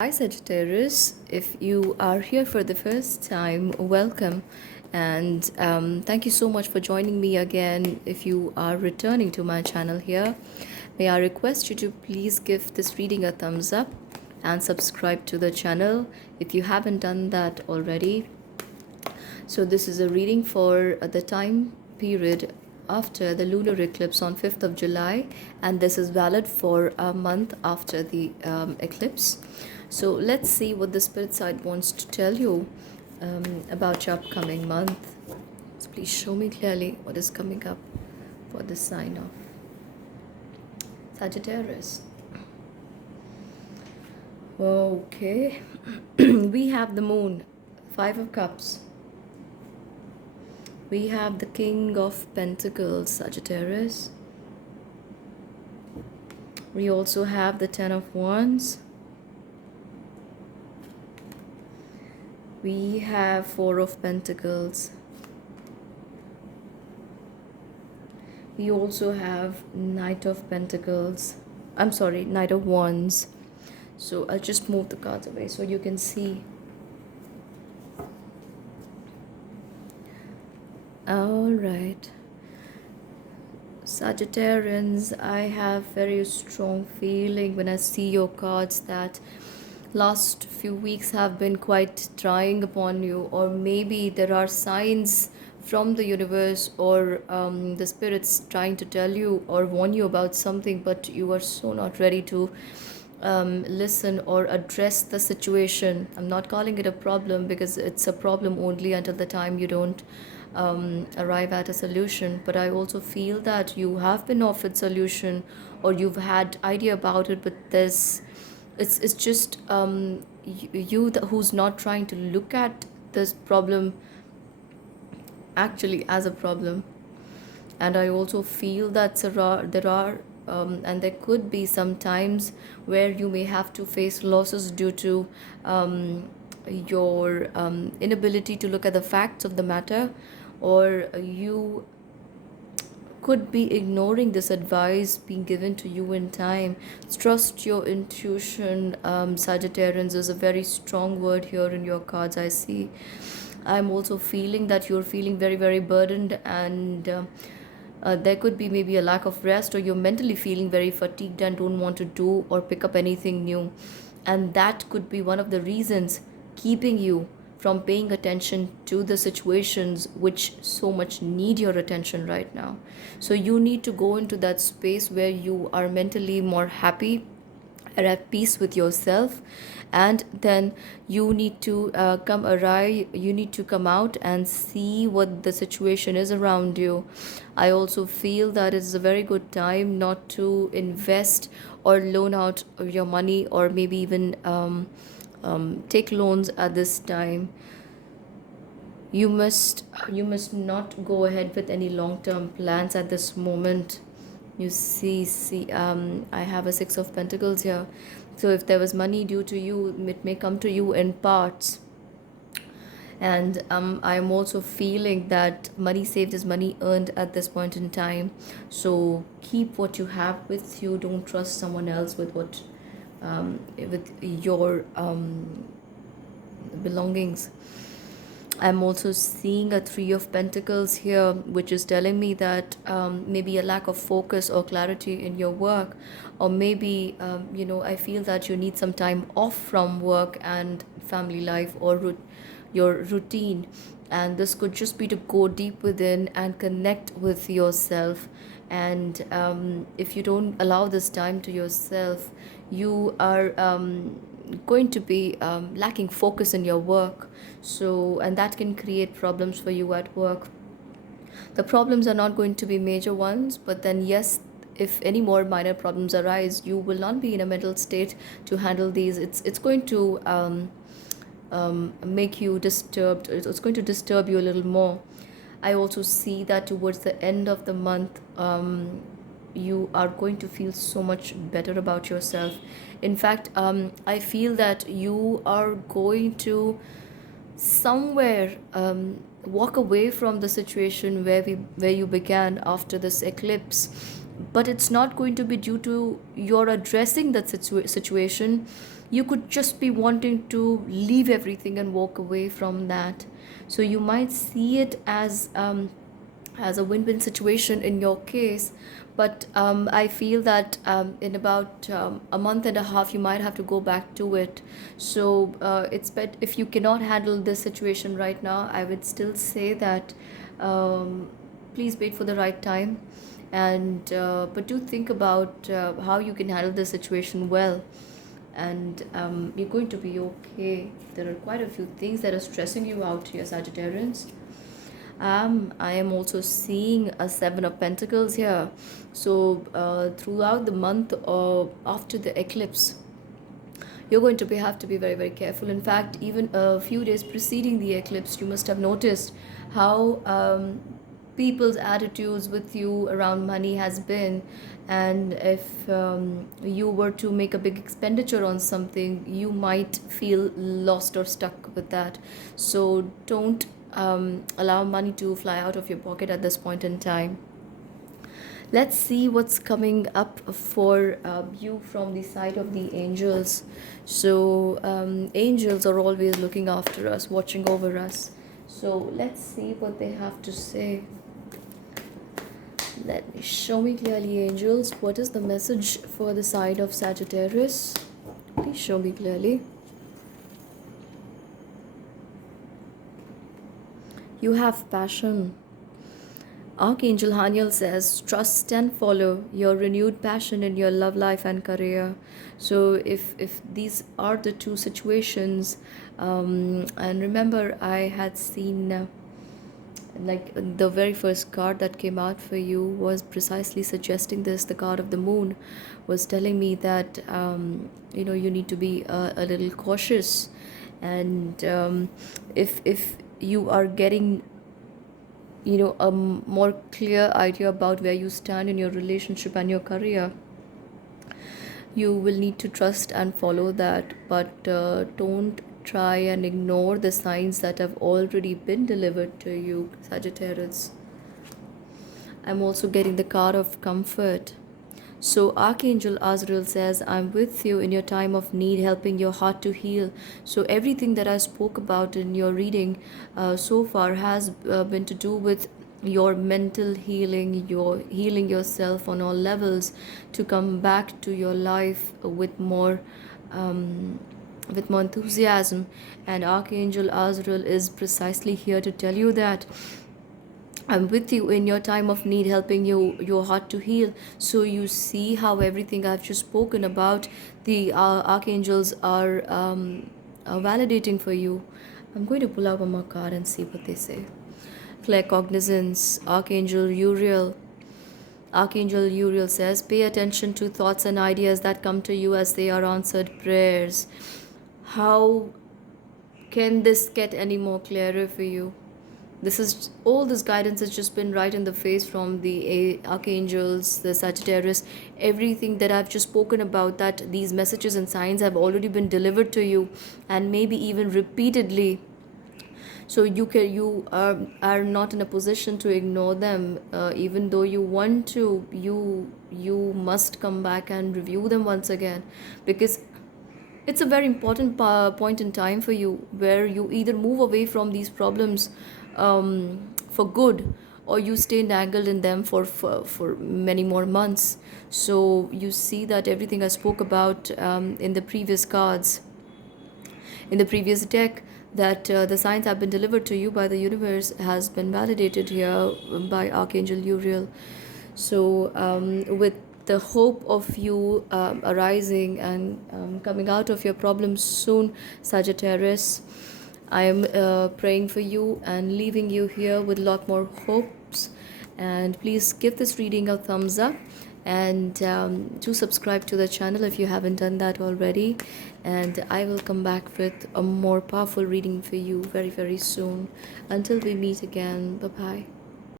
Hi Sagittarius, if you are here for the first time, welcome and thank you so much for joining me again. If you are returning to my channel here, may I request you to please give this reading a thumbs up and subscribe to the channel if you haven't done that already. So this is a reading for the time period after the lunar eclipse on 5th of July, and this is valid for a month after the eclipse. So let's see what the spirit side wants to tell you about your upcoming month. So please show me clearly what is coming up for the sign of Sagittarius. Okay, we have the moon, 5 of Cups. We have the King of Pentacles, Sagittarius. We also have the 10 of Wands. We have 4 of Pentacles. We also have Knight of Pentacles. I'm sorry, Knight of Wands. So I'll just move the cards away so you can see. All right. Sagittarians, I have very strong feeling when I see your cards that last few weeks have been quite trying upon you, or maybe there are signs from the universe or the spirits trying to tell you or warn you about something, but you are so not ready to listen or address the situation. I'm not calling it a problem because it's a problem only until the time you don't arrive at a solution. But I also feel that you have been offered solution or you've had idea about it, but it's just who's not trying to look at this problem actually as a problem. And I also feel that there are and there could be some times where you may have to face losses due to your inability to look at the facts of the matter, or you could be ignoring this advice being given to you in time. Trust your intuition, Sagittarians, is a very strong word here in your cards. I see. I'm also feeling that you're feeling very, very burdened, and there could be maybe a lack of rest, or you're mentally feeling very fatigued and don't want to do or pick up anything new. And that could be one of the reasons keeping you from paying attention to the situations which so much need your attention right now. So you need to go into that space where you are mentally more happy, are at peace with yourself, and then you need to you need to come out and see what the situation is around you. I also feel that it's a very good time not to invest or loan out your money, or maybe even take loans at this time. You must not go ahead with any long-term plans at this moment. You see, I have a 6 of Pentacles here. So if there was money due to you, it may come to you in parts. And I'm also feeling that money saved is money earned at this point in time. So keep what you have with you. Don't trust someone else with with your belongings. I'm also seeing a 3 of Pentacles here, which is telling me that maybe a lack of focus or clarity in your work, or maybe, I feel that you need some time off from work and family life, or your routine. And this could just be to go deep within and connect with yourself. And if you don't allow this time to yourself, you are going to be lacking focus in your work. So, and that can create problems for you at work. The problems are not going to be major ones, but then yes, if any more minor problems arise, you will not be in a mental state to handle these. It's going to make you disturbed. It's going to disturb you a little more. I also see that towards the end of the month, you are going to feel so much better about yourself. In fact, I feel that you are going to somewhere walk away from the situation where you began after this eclipse, but it's not going to be due to your addressing that situation, You could just be wanting to leave everything and walk away from that. So you might see it as a win-win situation in your case, but I feel that in about a month and a half you might have to go back to it. So it's bet if you cannot handle this situation right now, I would still say that um, please wait for the right time, and but do think about how you can handle the situation well, and you're going to be okay. There are quite a few things that are stressing you out here, Sagittarians. I am also seeing a Seven of Pentacles here. So throughout the month after the eclipse, you're going to have to be very, very careful. In fact, even a few days preceding the eclipse, you must have noticed how people's attitudes with you around money has been. And if you were to make a big expenditure on something, you might feel lost or stuck with that. So don't allow money to fly out of your pocket at this point in time. Let's see what's coming up for you from the side of the angels. So angels are always looking after us, watching over us. So let's see what they have to say. Let me show me clearly, angels. What is the message for the side of Sagittarius? Please show me clearly. You have passion. Archangel Haniel says, trust and follow your renewed passion in your love life and career. So if these are the two situations, and remember I had seen like the very first card that came out for you was precisely suggesting this. The card of the moon was telling me that you need to be a little cautious, and if you are getting a more clear idea about where you stand in your relationship and your career, you will need to trust and follow that, but don't try and ignore the signs that have already been delivered to you, Sagittarius. I'm also getting the card of comfort. So Archangel Azrael says, I'm with you in your time of need, helping your heart to heal. So everything that I spoke about in your reading so far has been to do with your mental healing, your healing yourself on all levels to come back to your life with more enthusiasm. And Archangel Azrael is precisely here to tell you that I'm with you in your time of need, helping your heart to heal. So you see how everything I've just spoken about, the archangels are validating for you. I'm going to pull out one more card and see what they say. Claircognizance, Archangel Uriel. Archangel Uriel says, pay attention to thoughts and ideas that come to you as they are answered prayers. How can this get any more clearer for you? All this guidance has just been right in the face from the archangels, the Sagittarius. Everything that I've just spoken about, that these messages and signs have already been delivered to you, and maybe even repeatedly. So you are not in a position to ignore them, even though you want to. You must come back and review them once again, because it's a very important point in time for you, where you either move away from these problems for good, or you stay entangled in them for many more months. So you see that everything I spoke about in the previous cards, in the previous deck, that the signs have been delivered to you by the universe has been validated here by Archangel Uriel. So with the hope of you arising and coming out of your problems soon, Sagittarius, I am praying for you and leaving you here with a lot more hopes. And please give this reading a thumbs up, and do subscribe to the channel if you haven't done that already. And I will come back with a more powerful reading for you very, very soon. Until we meet again, bye bye.